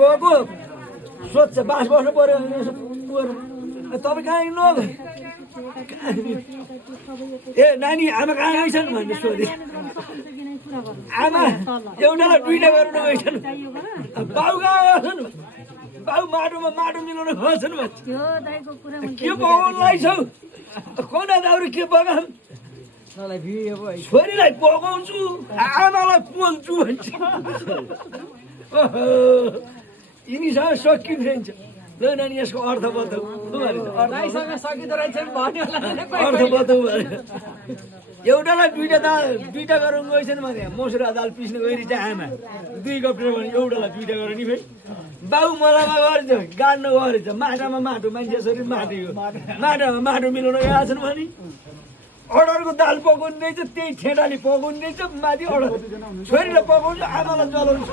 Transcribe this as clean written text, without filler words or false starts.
गएको स्वच्छ बास बस्नु पर्यो तपाईँ कहाँ हिँड्नु ए नानी आमा कहाँ गइछन् भन्ने सोधे आमा एउटालाई दुईटा गर्नु गइछन् बाउ कहाँ गएछन् बाउ माटोमा माटो मिलाउन गएछन् भन्छ के पकाउनुलाई छौ कोना दाउरी के पकाऊँ छोरीलाई पकाउँछु आमालाई पोल्छु भन्छ यिनीसँग सकिन्छ ल नानी यसको अर्थ बताऊ सकिँदो रहेछ भन्यो अर्थ बताऊ एउटालाई दुईटा गरौँ गइछन् भने मसुरा दाल पिस्नु गइरहेछ आमा 2 कप भने एउटालाई दुईटा गर नि फेरि बाउ मलामा गरेछ गाड्नु गरेछ माटामा माटो मान्छे यसरी माटो माटामा माटो मिलाउन गएका छन् भने अर्डरको दाल पकाउनु रहेछ त्यही ठेटाले पकाउनु रहेछ माथि अर्डर छोरीले पकाउँछ आमालाई जलाउँछ